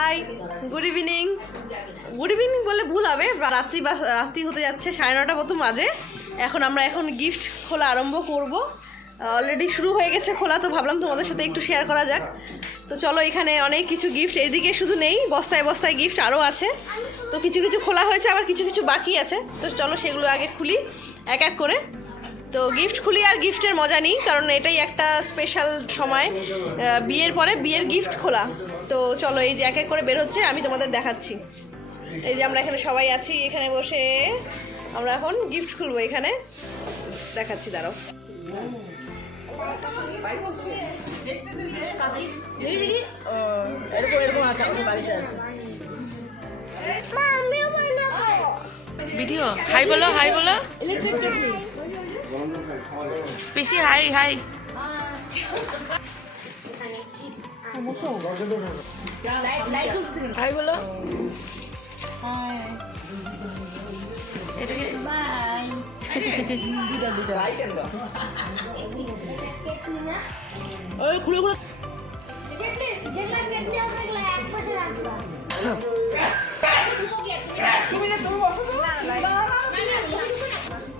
High, good evening. Good evening বলে ভুল হবে, রাত্রি হতে যাচ্ছে, 9:30 মতো বাজে। আমরা এখন গিফট খোলা আরম্ভ করব। অলরেডি শুরু হয়ে গেছে খোলা, তো ভাবলাম তোমাদের সাথে একটু শেয়ার করা যাক। তো চলো, এখানে অনেক কিছু গিফট, এদিকে শুধু নেই, বস্তায় বস্তায় গিফট আরও আছে। তো কিছু কিছু খোলা হয়েছে, আবার কিছু কিছু বাকি আছে। তো চলো সেগুলো আগে খুলি এক এক করে। তো গিফট খুলি আর গিফটের মজা নিই, কারণ এটাই একটা স্পেশাল সময়, বিয়ের পরে বিয়ের গিফট খোলা। তো চলো, এই যে এক এক করে বের হচ্ছে, আমি তোমাদের দেখাচ্ছি। এই যে আমরা এখানে সবাই আছি, এখানে বসে আমরা এখন গিফট খুলবো। এখানে দেখাচ্ছি, দাঁড়াও। ভিডিও হাই বলো, হাই বলো পিসি, হাই হাই। হাই বলো। খুলে খুলে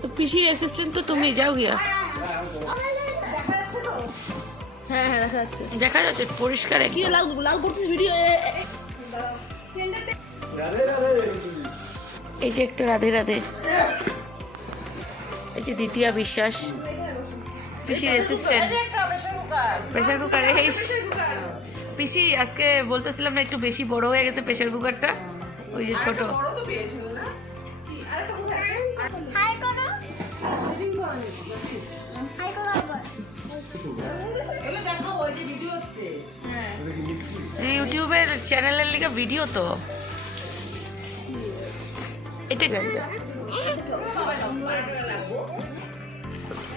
তো পিসির অ্যাসিস্ট্যান্ট তো তুমি, যাও গিয়া। হ্যাঁ হ্যাঁ দেখা যাচ্ছে, দেখা যাচ্ছে পরিষ্কার। কি লাল লাল করছিস ভিডিও? এই যে একটু রাধে রাধে। এই যে দ্বিতীয়া বিশ্বাস, পিসির অ্যাসিস্ট্যান্ট। Pressure cooker. পিসি আজকে বলতেছিলাম না, একটু বেশি বড় হয়ে গেছে প্রেসার কুকারটা, ওই যে ছোট। ইউটিউবের চ্যানেলের লিগে ভিডিও তো এটা।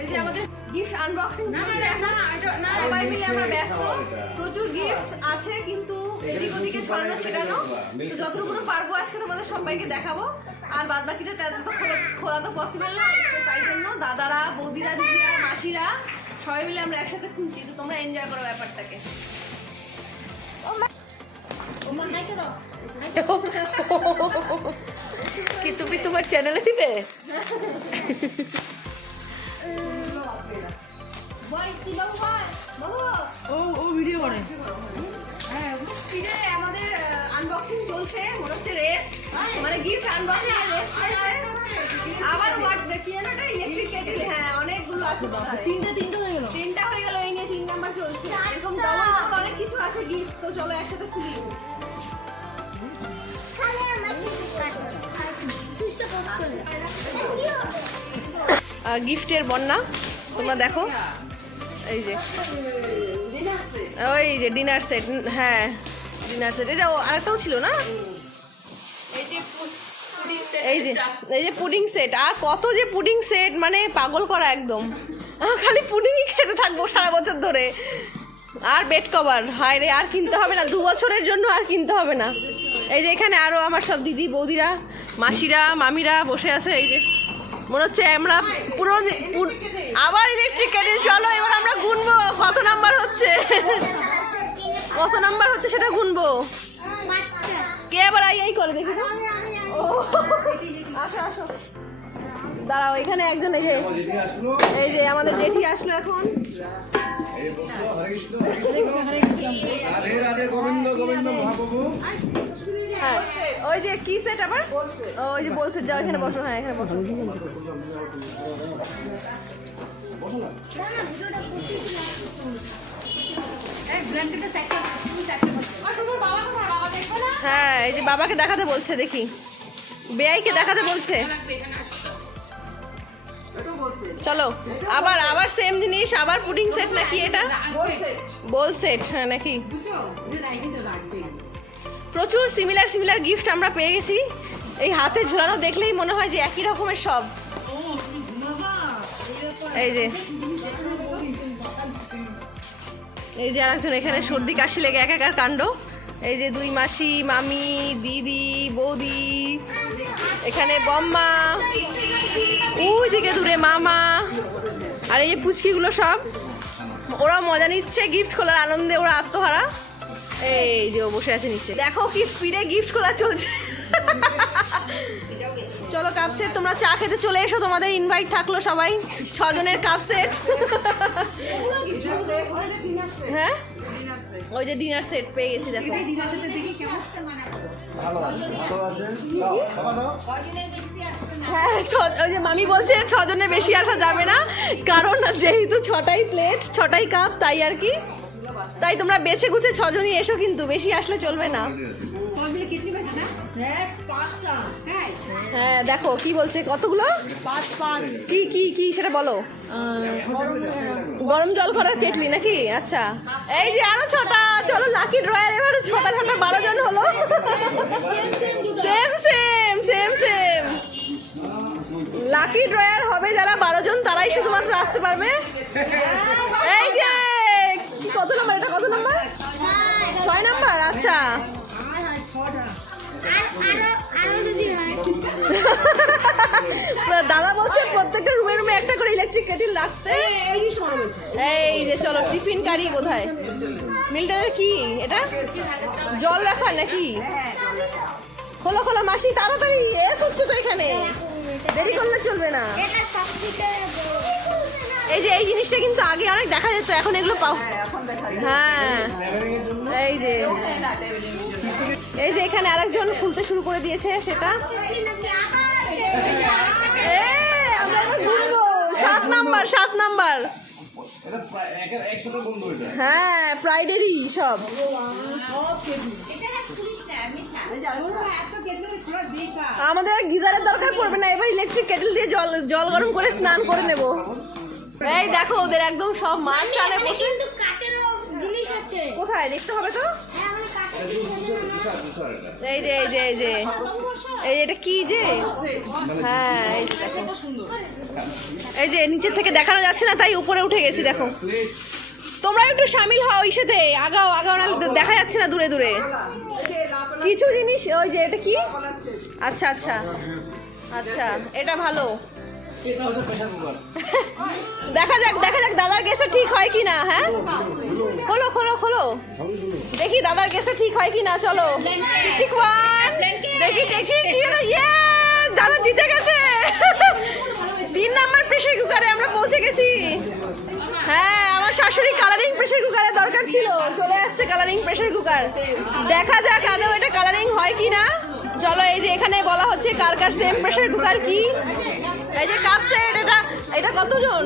এই যে আমাদের গিফট আনবক্সিং সবাই মিলে আমরা ব্যস্ত, প্রচুর গিফট আছে, কিন্তু এদিক ওদিকে ছড়ানো ছেটানো। তো যতটুকু পারবো আজকে তোমাদের সবাইকে দেখাবো, আর বাদ বাকিটা তো খোলা তো পসিবল না। তো তাই জন্য দাদারা, বৌদিরা, দিদিরা, মাসিরা সবাই মিলে আমরা একসাথে খুঁজছি। তো তোমরা এনজয় করো ব্যাপারটাকে। কি তুমি তোমার চ্যানেলে দিবে? ও ভিডিও করে। আমাদের আনবক্সিং চলছে, মনে হচ্ছে রেস, মানে গিফট আনবক্সিং এর রেস চলছে। আবার হোয়াট দেখিয়ে না, এটা ইলেকট্রিক কেটল। হ্যাঁ, অনেকগুলো আছে, তিনটা হয়ে গেল, এই নিয়ে 3 নাম্বার চলছে। এরকম ডবল ডবল অনেক কিছু আছে গিফট। তো চলো একসাথে খুলি। গিফটের বন্যা তোমরা দেখো। এই যে ওই যে ডিনার সেট। হ্যাঁ, ডিনার সেট। এটা আরেকটাও ছিল না? এই যে পুডিং সেট। আর কত যে পুডিং সেট, মানে পাগল করা একদম। খালি পুডিংই খেতে থাকবো সারা বছর ধরে। আর বেড কভার, হায় রে, আর কিনতে হবে না 2 বছরের জন্য, আর কিনতে হবে না। এই যে এখানে আরও আমার সব দিদি, বৌদিরা, মাসিরা, মামিরা বসে আছে। এই যে মনে হচ্ছে আমরা পুরো আবার ইলেকট্রিক কেটেল। চলো এবার আমরা গুনবো কত নাম্বার হচ্ছে, কত নাম্বার হচ্ছে সেটা গুনবো। কে আবার এই করে দেখি তো। আসো আসো, দাঁড়াও, এখানে একজন। এই যে আমাদের জেঠি আসলো এখন। হ্যাঁ, ওই যে কি সেট আবার, ওই যে বলছে যাও এখানে বসো। হ্যাঁ, এখানে বসো। হ্যাঁ, এই যে বাবাকে দেখাতে বলছে, দেখি বেআইকে দেখাতে বলছে। চলো আবার আবার সেম জিনিস, আবার পুডিং সেট নাকি এটা? Bowl set. হ্যাঁ নাকি, প্রচুর সিমিলার গিফট আমরা পেয়ে গেছি। এই হাতে ঝোলানো দেখলেই মনে হয় যে একই রকমের সব। এই যে আরেকজন এখানে সর্দি কাশি লেগে একাকার কাণ্ড। এই যে 2 মাসি, মামি, দিদি, বৌদি, এখানে বম্মা, ওই দিকে দূরে মামা, আর এই যে পুচকিগুলো সব, ওরা মজা নিচ্ছে গিফট খোলার আনন্দে, ওরা আত্মহারা। এই যে ও বসে আছে নিচে, দেখো কি স্পিডে গিফট খোলা চলছে। চলো কাপ সেট, তোমরা চা খেতে চলে এসো, তোমাদের ইনভাইট থাকলো সবাই, 6 জনের কাপ সেট। হ্যাঁ ওই যে ডিনার সেট পেয়ে গেছি, দেখো হ্যাঁ ওই যে মামি বলছে 6 জনের বেশি আসা যাবে না, কারণ যেহেতু 6টাই প্লেট 6টাই কাপ, তাই আর কি। তাই তোমরা বেছে গুছে 6 জনই এসো, কিন্তু বেশি আসলে চলবে না। হ্যাঁ দেখো কি বলছে, কতগুলো, 5 কি কি কি সেটা বলো। গরম জল করার কেটলি নাকি? আচ্ছা এই যে আরো 6টা, চলো লাকি ড্রয়ার, এবার 6টা 12 জন হলো। Same same same same lucky drawer হবে যারা 12 জন, তারাই শুধুমাত্র আসতে পারবে। এই যে কত নাম্বার এটা, কত নাম্বার? 6 নাম্বার। আচ্ছা দাদা বলছে প্রত্যেকটা রুমে রুমে একটা করে ইলেকট্রিক কেটেল রাখতে। এই যে চলো টিফিন কারি বোধহয় মিল্টনের, কি এটা জল রাখার নাকি? খোলো খোলো মাসি তাড়াতাড়ি, এস হচ্ছে তো এখানে, দেরি করলে চলবে না। এই যে এই জিনিসটা কিন্তু আগে অনেক দেখা যেত, এখন এগুলো পাও। হ্যাঁ এই যে এই যে এখানে আরেকজন খুলতে শুরু করে দিয়েছে সেটা। আমরা এবার ঘুরবো 7 নাম্বার, 7 নাম্বার। হ্যাঁ ফ্রাইডেরই সব। আমাদের আর গিজারের দরকার পড়বে না, এবার ইলেকট্রিক কেটেল দিয়ে জল গরম করে স্নান করে নেব। এই দেখো ওদের একদম সব মাছ কানে বসে। কোথায় দেখতে হবে তো? এই যে এই যে এই যে এই এটা কি যে, হ্যাঁ এই যে নিচের থেকে দেখানো যাচ্ছে না, তাই উপরে উঠে গেছি। দেখো তোমরা একটু সামিল হও, ওই সাথে আগাও আগাও, না দেখা যাচ্ছে না দূরে দূরে কিছু জিনিস। ওই যে এটা কি? আচ্ছা আচ্ছা আচ্ছা এটা ভালো, দেখা যাক দেখা যাক দাদার গেসটা ঠিক হয় কি না। হ্যাঁ খোলো খোলো খোলো, দেখি দাদার গেসটা ঠিক হয় কি না। চলো ঠিক দেখি দেখি কি হলো। ইয়ে দাদা জিতে গেছে। 3 নাম্বার প্রেসার কুকারে আমরা পৌঁছে গেছি। হ্যাঁ আমার শাশুড়ি কালারিং প্রেসার কুকারে দরকার ছিল, চলে আসছে কালারিং প্রেসার কুকার। দেখা যাক আদৌ এটা কালারিং হয় কি না। চলো এই যে এখানে বলা হচ্ছে কার কার সেম প্রেসার কুকার কি। এই যে কাপ সেট, এটা কতজন?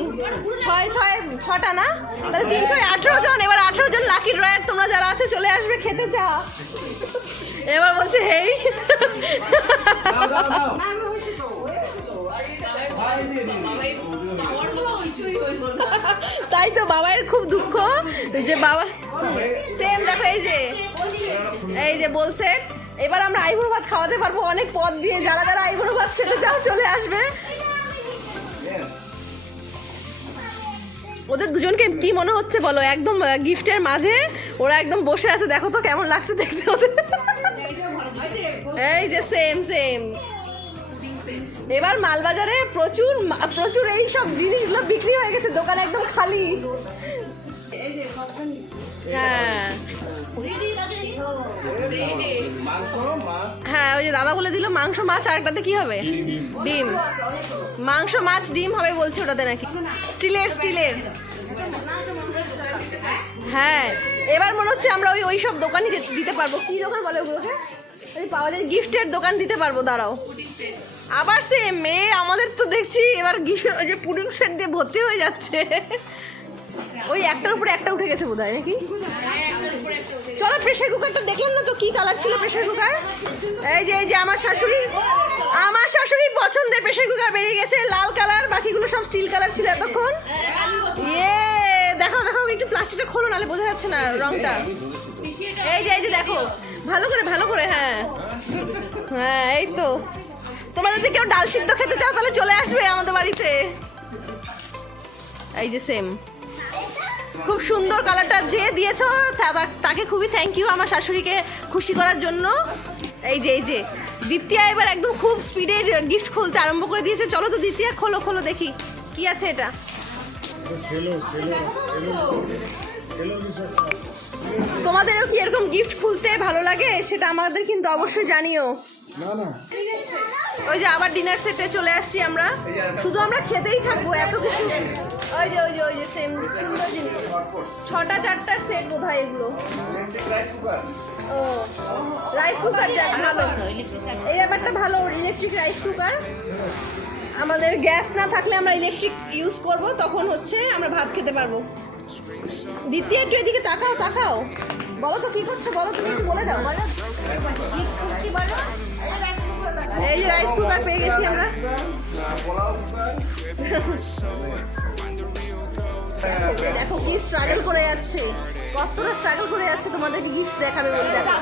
6টা না, তাহলে 3 6 18 জন। এবার 18 জন লাকি ড্রয়ার তোমরা যারা আছে চলে আসবে খেতে চা। এবার বলছে হেই তাই তো বাবার খুব দুঃখ যে বাবা সেম। দেখো এই যে বলছে এবার আমরা আইবুড়ো ভাত খাওয়াতে পারবো অনেক পদ দিয়ে, যারা যারা আইবুড়ো ভাত খেতে চাও চলে আসবে। ওদের দুজনকে কি মনে হচ্ছে বলো, একদম গিফটের মাঝে ওরা একদম বসে আছে। দেখো তো কেমন লাগছে দেখতে ওদের। এই যে সেম সেম। এবার মালবাজারে প্রচুর প্রচুর এই সব জিনিসগুলো বিক্রি হয়ে গেছে, দোকান একদম খালি। হ্যাঁ হ্যাঁ ওই যে দাদা বলে দিল মাংস মাছ, আর একটাতে কি হবে? ডিম। মাংস মাছ ডিম হবে বলছে ওটাতে নাকি, স্টিলের। হ্যাঁ এবার মনে হচ্ছে আমরা ওই সব দোকানই দিতে পারবো। কি দোকান বলে ওগুলোকে? পাওয়া যায় গিফটের দোকান দিতে পারবো। দাঁড়াও আবার সে মেয়ে আমাদের তো দেখছি এবার গিফট ওই যে পুডিং সেট দিয়ে ভর্তি হয়ে যাচ্ছে। ওই একটার উপরে একটা উঠে গেছে বোধহয় নাকি। চলো প্রেসার কুকারটা দেখলাম না তো, কি কালার ছিল প্রেসার কুকার। এই যে আমার শাশুড়ির পছন্দের প্রেসার কুকার বেরিয়ে গেছে, লাল কালার, বাকিগুলো সব স্টিল কালার ছিল এতক্ষণ। ইয়ে দেখো দেখো একটু প্লাস্টিকটা খোলো, নাহলে বোঝা যাচ্ছে না রংটা। এই যে দেখো ভালো করে। হ্যাঁ হ্যাঁ এই তো, তোমরা যদি কেউ ডাল সিদ্ধ খেতে চাও তাহলে চলে আসবে আমাদের বাড়িতে। এই যে সেম, খুব সুন্দর কালারটা যে দিয়েছো তাকে খুবই থ্যাংক ইউ, আমার শাশুড়িকে খুশি করার জন্য। এই যে দ্বিতীয়া এবার একদম খুব স্পিডে গিফট খুলতে আরম্ভ করে দিয়েছে। চলো তো দ্বিতীয়া খোলো দেখি কি আছে এটা। তোমাদেরও কি এরকম গিফট খুলতে ভালো লাগে সেটা আমাদের কিন্তু অবশ্যই জানিও। ওই যে আবার ডিনার সেটে চলে আসছি আমরা, শুধু আমরা খেতেই থাকবো এত কিছু। ওই যে সেম সুন্দর জিনিস, 6টা 4টার সেট বোধহয় এগুলো। ও রাইস কুকার, যাক ভালো, এই ব্যাপারটা ভালো। ইলেকট্রিক রাইস কুকার, আমাদের গ্যাস না থাকলে আমরা ইলেকট্রিক ইউজ করব, তখন হচ্ছে আমরা ভাত খেতে পারবো। দ্বিতীয় একটু এদিকে তাকাও, বলো তো কি করছো, বলো, তুমি একটু বলে দাও। এই যে রাইস কুকার পেয়ে গেছি আমরা। দেখো কি স্ট্রাগল করে যাচ্ছে, কতটা স্ট্রাগল করে যাচ্ছে, তোমাদেরকে গিফট দেখাবে বলে। দেখো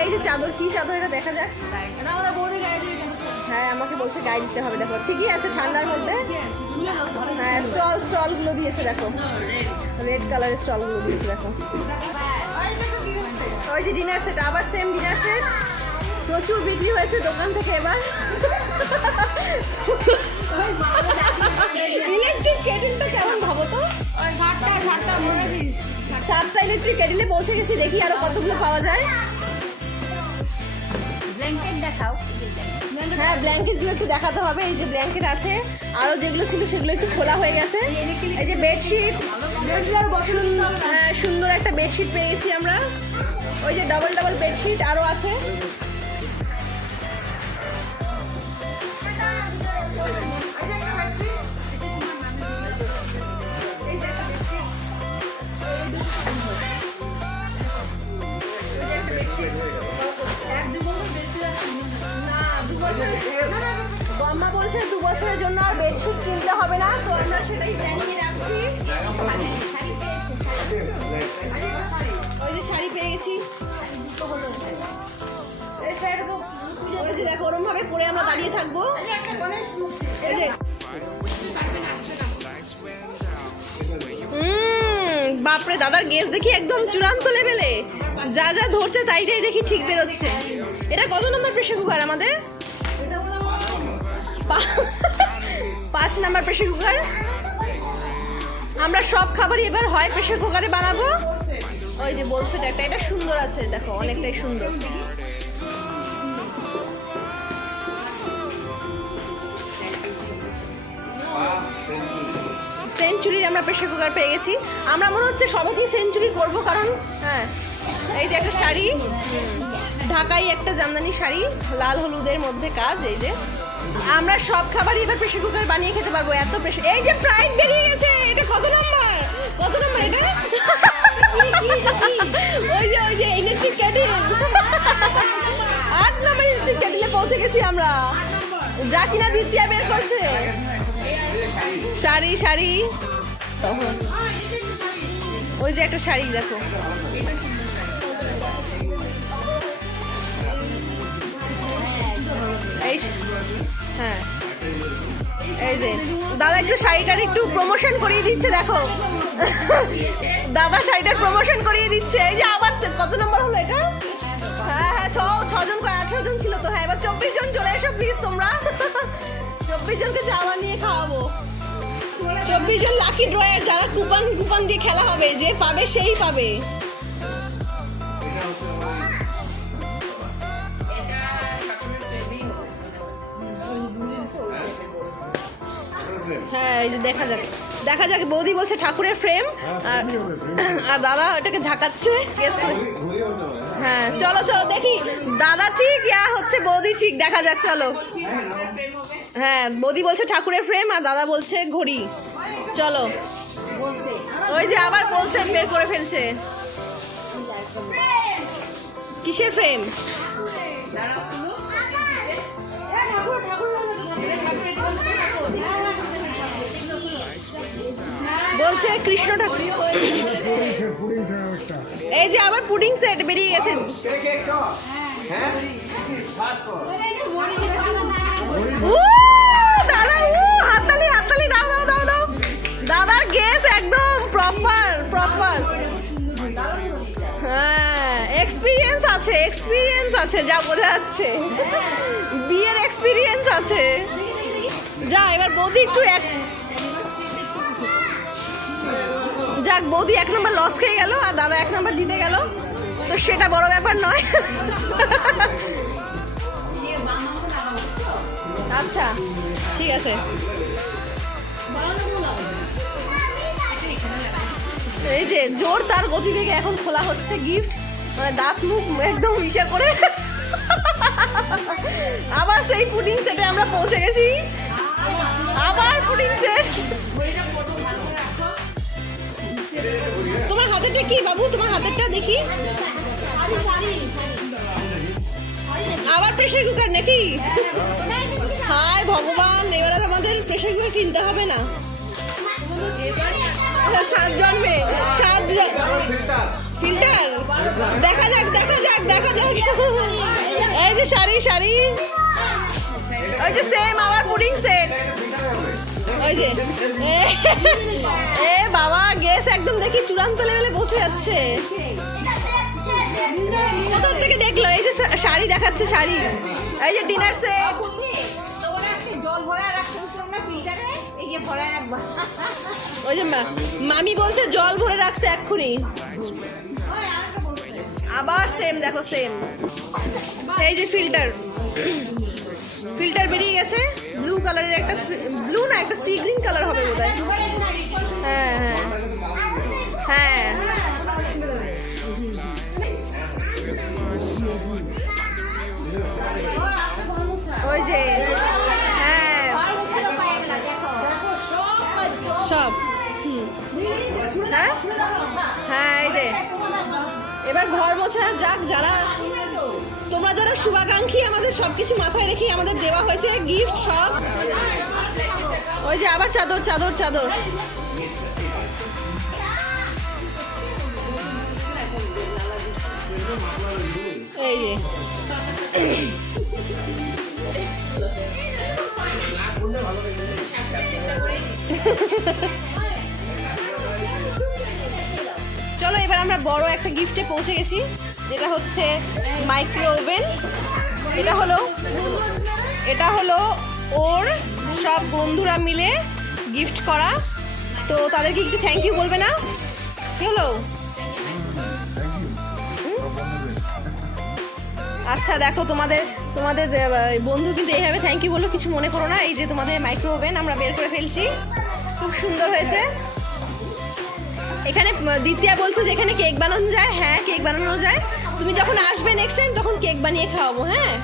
এই যে চাদর, কি চাদর এটা দেখা যাক। হ্যাঁ আমাকে বলছে গায়ে দিতে হবে। দেখো ঠিকই আছে ঠান্ডার মধ্যে। হ্যাঁ স্টলগুলো দিয়েছে, দেখো রেড কালারের স্টলগুলো দিয়েছে। দেখো ওই যে ডিনার সেট, আবার সেম ডিনার সেট, প্রচুর বিক্রি হয়েছে দোকান থেকে এবার। ইলেকট্রিক কেটেলটা কেমন ভাবো তো, 7টা ইলেকট্রিক কেটেলে পৌঁছে গেছি। দেখি আরো কতগুলো পাওয়া যায়। হ্যাঁ ব্ল্যাঙ্কেটগুলো একটু দেখাতে হবে। এই যে ব্ল্যাঙ্কেট আছে, আরো যেগুলো ছিল সেগুলো একটু খোলা হয়ে গেছে। এই যে বেডশিট, হ্যাঁ সুন্দর একটা বেডশিট পেয়ে গেছি আমরা। ওই যে ডাবল বেডশিট আরো আছে। আম্মা বলছে 2 বছরের জন্য আর বেডশিট কিনতে হবে না, তো আমরা সেটাই জানিয়ে রাখছি। ওই যে শাড়ি পেয়ে গেছি, ওই যে দেখো ওরম ভাবে পরে আমরা দাঁড়িয়ে থাকবো। এই যে বাপরে, দাদার গেস দেখি একদম চূড়ান্ত লেভেলে, যা যা ধরছে তাই দেখি ঠিক বেরোচ্ছে। এটা কত নম্বর প্রেসার কুকার আমাদের? 5 নাম্বার প্রেসার কুকার। আমরা সব খাবারই এবার হয় প্রেসার কুকারে বানাবো। ওই যে বলছে এটা সুন্দর আছে, দেখো অনেকটাই সুন্দর। সেঞ্চুরির আমরা প্রেসার কুকার পেয়ে গেছি। আমরা মনে হচ্ছে সবকেই সেঞ্চুরি করব, কারণ হ্যাঁ এই যে একটা শাড়ি, ঢাকাই একটা জামদানি শাড়ি, লাল হলুদের মধ্যে কাজ। এই যে আমরা সব খাবারই এবার প্রেসার কুকার বানিয়ে খেতে পারবো, এত প্রেসার। এই যে ফ্রাইড বেরিয়ে গেছে, এটা কত নাম্বার এটা? ওই যে ইলেকট্রিক কেটেল, 8 নাম্বার ইলেকট্রিক কেটেলে পৌঁছে গেছি আমরা। যা কিনা দ্বিতীয় বের করছে। শাড়ি ওই যে একটা শাড়ি দেখো, এই হ্যাঁ এই যে দাদা একটু শাড়িটার একটু প্রমোশন করিয়ে দিচ্ছে। দেখো দাদা শাড়িটার প্রমোশন করিয়ে দিচ্ছে। এই যে আবার কত নম্বর হলো এটা? হ্যাঁ 6 জন করে 18 জন ছিল তো। হ্যাঁ এবার 24 জন চলে এসো প্লিজ তোমরা। 24 জনকে চাওয়া নিয়ে খাওয়াবো। 24 জন লাকি ড্রয়ার, যারা কুপন দিয়ে খেলা হবে, যে পাবে সেই পাবে। হ্যাঁ এই যে দেখা যাক বৌদি বলছে ঠাকুরের ফ্রেম, আর দাদা ওটাকে ঝাঁকাচ্ছে। হ্যাঁ চলো দেখি দাদা ঠিক ইয়া হচ্ছে বৌদি ঠিক, দেখা যাক চলো। হ্যাঁ বৌদি বলছে ঠাকুরের ফ্রেম আর দাদা বলছে ঘড়ি। চলো ওই যে আবার বলছে বের করে ফেলছে। কিসের ফ্রেম? বলছে কৃষ্ণ ঠাকুর। এই যে আবার পুডিং সেট বেরিয়ে গেছে। দাদা হাততালি দাও। দাদার গেস একদম প্রপার। হ্যাঁ এক্সপিরিয়েন্স আছে যা বোঝা যাচ্ছে, বিয়ের এক্সপিরিয়েন্স আছে। যা এবার বৌদি একটু যাক, বৌদি 1 নম্বর লস খেয়ে গেল আর দাদা 1 নম্বর জিতে গেল, তো সেটা বড় ব্যাপার নয়। আচ্ছা ঠিক আছে। এই যে জোর তার গতিবেগে এখন খোলা হচ্ছে গিফট, মানে দাঁত মুখ একদম ইসা করে। আবার সেই পুডিং সেটে আমরা পৌঁছে গেছি, আবার পুডিং সেট। তোমার হাতেরটা কি বাবু, তোমার হাতেরটা দেখি। আবার প্রেসার কুকার নাকি? হায় ভগবান, এবার আর আমাদের প্রেসার কুকার কিনতে হবে না। 7 জন্মে 7 ফিল্টার। দেখা যাক দেখা যাক দেখা যাক। এই যে শাড়ি শাড়ি, ওই যে সেম আবার পুডিং সেট। ওই যে এ বাবা, গ্যাস একদম দেখি চূড়ান্ত লেভেলে বসে যাচ্ছে। কোথা থেকে দেখলো? এই যে শাড়ি দেখাচ্ছে, শাড়ি। এই যে ডিনার সেট। ওই যে মামি বলছে জল ভরে রাখতে এক্ষুনি। আবার সেম, দেখো সেম। এই যে ফিল্টার, ফিল্টার বেরিয়ে গেছে ব্লু কালারের, একটা ব্লু না, একটা সি গ্রিন কালার হবে বোধহয়। হ্যাঁ হ্যাঁ হ্যাঁ। ওই যে হ্যাঁ সব। হ্যাঁ হ্যাঁ, এই যে এবার ঘর মোছা যাক। তোমরা যারা শুভাকাঙ্ক্ষী, আমাদের সবকিছু মাথায় রেখে আমাদের দেওয়া হয়েছে গিফট সব। ওই যে আবার চাদর চাদর চাদর। এই যে চলো, এবার আমরা বড় একটা গিফটে পৌঁছে গেছি, যেটা হচ্ছে মাইক্রো ওভেন। এটা হলো ওর সব বন্ধুরা মিলে গিফট করা, তো তাদেরকে একটু থ্যাংক ইউ বলবে না? কি হলো? আচ্ছা দেখো, তোমাদের বন্ধু কিন্তু এইভাবে থ্যাংক ইউ বললো, কিছু মনে করো না। এই যে তোমাদের মাইক্রো ওভেন আমরা বের করে ফেলছি, খুব সুন্দর হয়েছে। এখানে দ্বিতীয়া বলছে যে এখানে কেক বানানো যায়। হ্যাঁ, কেক বানানো যায়। তুমি যখন আসবে নেক্সট টাইম তখন কেক বানিয়ে খাওয়াবো। হ্যাঁ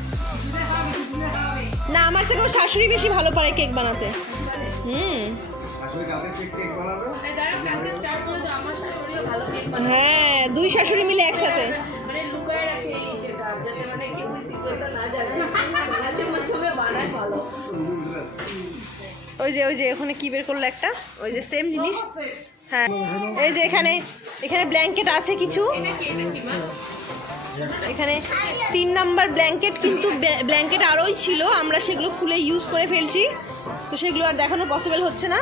না, আমার থেকেও শাশুড়ি বেশি ভালো পারে কেক বানাতে। হ্যাঁ, 2 শাশুড়ি মিলে একসাথে। ওই যে ওখানে কি বের করলো একটা, ওই যে সেম জিনিস। হ্যাঁ, এই যে এখানে ব্ল্যাঙ্কেট আছে কিছু। এখানে 3 নাম্বার ব্ল্যাঙ্কেট, কিন্তু ব্ল্যাঙ্কেট আরোই ছিল, আমরা সেগুলো খুলে ইউজ করে ফেলছি, তো সেগুলো আর দেখানো পসিবল হচ্ছে না।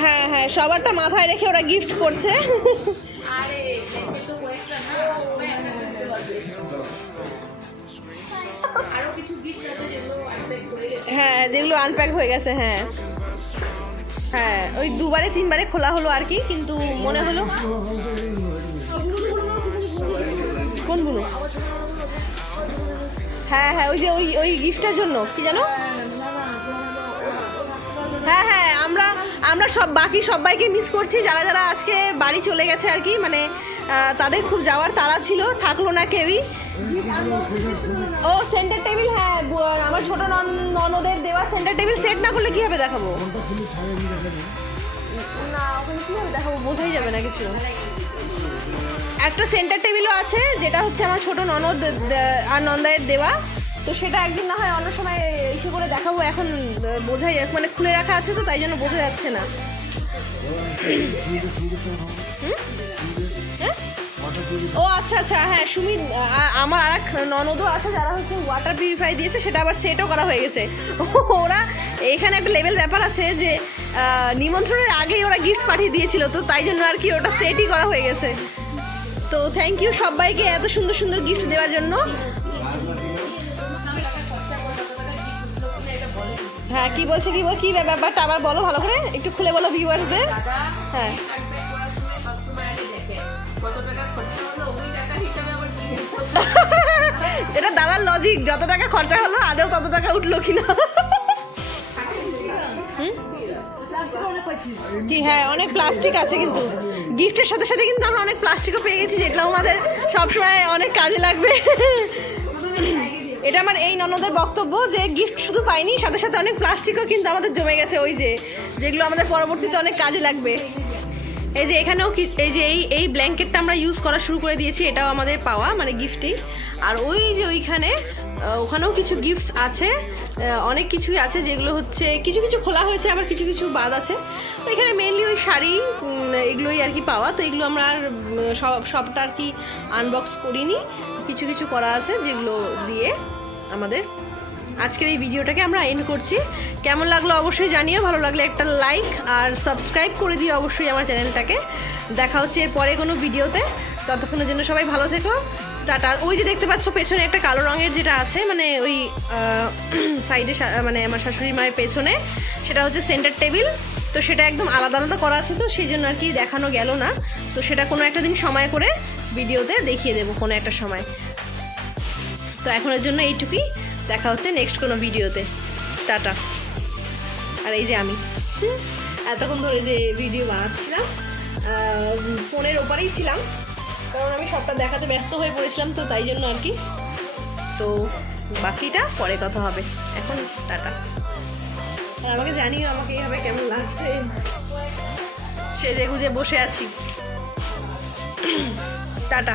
হ্যাঁ হ্যাঁ, সবারটা মাথায় রেখে ওরা গিফট করছে। হ্যাঁ, যেগুলো আনপ্যাক হয়ে গেছে। হ্যাঁ হ্যাঁ, ওই 2বারে 3বারে খোলা হলো আর কি, কিন্তু মনে হলো কোন বুনো। হ্যাঁ হ্যাঁ, ওই যে ওই গিফটটার জন্য কি জানো। হ্যাঁ হ্যাঁ, আমরা সব বাকি সবাইকে মিস করছি, যারা আজকে বাড়ি চলে গেছে আর কি, মানে তাদের খুব যাওয়ার তাড়া ছিল, থাকলো না কেউই। ও সেন্টার টেবিল, হ্যাঁ আমার ছোট ননদের দেওয়া সেন্টার টেবিল সেট না করলে কীভাবে দেখাবো? না, ওখানে কীভাবে দেখাবো, বোঝাই যাবে না কিছু। একটা সেন্টার টেবিলও আছে, যেটা হচ্ছে আমার ছোট ননদ আর নন্দায়ের দেওয়া, তো সেটা একদিন না হয় অন্য সময় এসে করে দেখাবো। এখন বোঝাই, মানে খুলে রাখা আছে তো তাই জন্য বোঝা যাচ্ছে না। ও আচ্ছা আচ্ছা, হ্যাঁ সুমিত, আমার আর এক ননদও আছে যারা হচ্ছে ওয়াটার পিউরিফাই দিয়েছে, সেটা আবার সেটও করা হয়ে গেছে। ওরা এখানে একটা লেভেল ব্যাপার আছে যে নিমন্ত্রণের আগেই ওরা গিফট পাঠিয়ে দিয়েছিল, তো তাই জন্য আর কি ওটা সেটই করা হয়ে গেছে। তো থ্যাংক ইউ সবাইকে এত সুন্দর সুন্দর গিফট দেওয়ার জন্য। হ্যাঁ কি বলছে কি ব্যাপারটা আবার বলো ভালো করে, একটু খুলে বলো ভিউয়ার্সদের। দাদা হ্যাঁ হ্যান্ডব্যাগ করার সময় সবসময় আগে দেখে কত টাকা খরচা হলো, ওই টাকা হিসাবে আবার কি এটা দাদার লজিক, যত টাকা খরচা হলো আদেও তত টাকা উঠলো কিনা। কি হ্যাঁ অনেক প্লাস্টিক আছে, কিন্তু গিফটের সাথে সাথে কিন্তু আমরা অনেক প্লাস্টিকও পেয়ে গেছি, যেগুলো আমাদের সবসময় অনেক কাজে লাগবে। এটা আমার এই ননদের বক্তব্য যে গিফট শুধু পাইনি, সাথে সাথে অনেক প্লাস্টিকও কিন্তু আমাদের জমে গেছে, ওই যে যেগুলো আমাদের পরবর্তীতে অনেক কাজে লাগবে। এই যে এখানেও এই যে এই ব্ল্যাঙ্কেটটা আমরা ইউজ করা শুরু করে দিয়েছি, এটাও আমাদের পাওয়া মানে গিফটই। আর ওই যে ওইখানে ওখানেও কিছু গিফটস আছে, অনেক কিছুই আছে যেগুলো হচ্ছে কিছু কিছু খোলা হয়েছে, আবার কিছু কিছু বাদ আছে। তো এখানে মেনলি ওই শাড়ি এগুলোই আর কি পাওয়া, তো এগুলো আমরা আর সবটা আর কি আনবক্স করিনি, কিছু কিছু করা আছে যেগুলো দিয়ে আমাদের আজকের এই ভিডিওটাকে আমরা এন্ড করছি। কেমন লাগলো অবশ্যই জানিও, ভালো লাগলে একটা লাইক আর সাবস্ক্রাইব করে দিও অবশ্যই আমার চ্যানেলটাকে। দেখা হচ্ছে এর পরে কোনো ভিডিওতে, ততক্ষণের জন্য সবাই ভালো থেকো, টাটা। ওই যে দেখতে পাচ্ছ পেছনে একটা কালো রঙের যেটা আছে মানে ওই সাইডে মানে আমার শাশুড়ি মায়ের পেছনে, সেটা হচ্ছে সেন্টার টেবিল, তো সেটা একদম আলাদা আলাদা করা আছে, তো সেই জন্য আর কি দেখানো গেল না। তো সেটা কোনো একটা দিন সময় করে ভিডিওতে দেখিয়ে দেবো কোনো একটা সময়। তো এখনের জন্য এইটুকুই, দেখা হচ্ছে নেক্সট কোনো ভিডিওতে, টাটা। আর এই যে আমি এতক্ষণ ধরে যে ভিডিও বানাচ্ছিলাম ফোনের ওপারেই ছিলাম, কারণ আমি সবটা দেখাতে ব্যস্ত হয়ে পড়েছিলাম, তো তাই জন্য আর কি। তো বাকিটা পরে কথা হবে, এখন টাটা। আর আমাকে জানিও আমাকে এইভাবে কেমন লাগছে, সেজে গুজে বসে আছি, টাটা।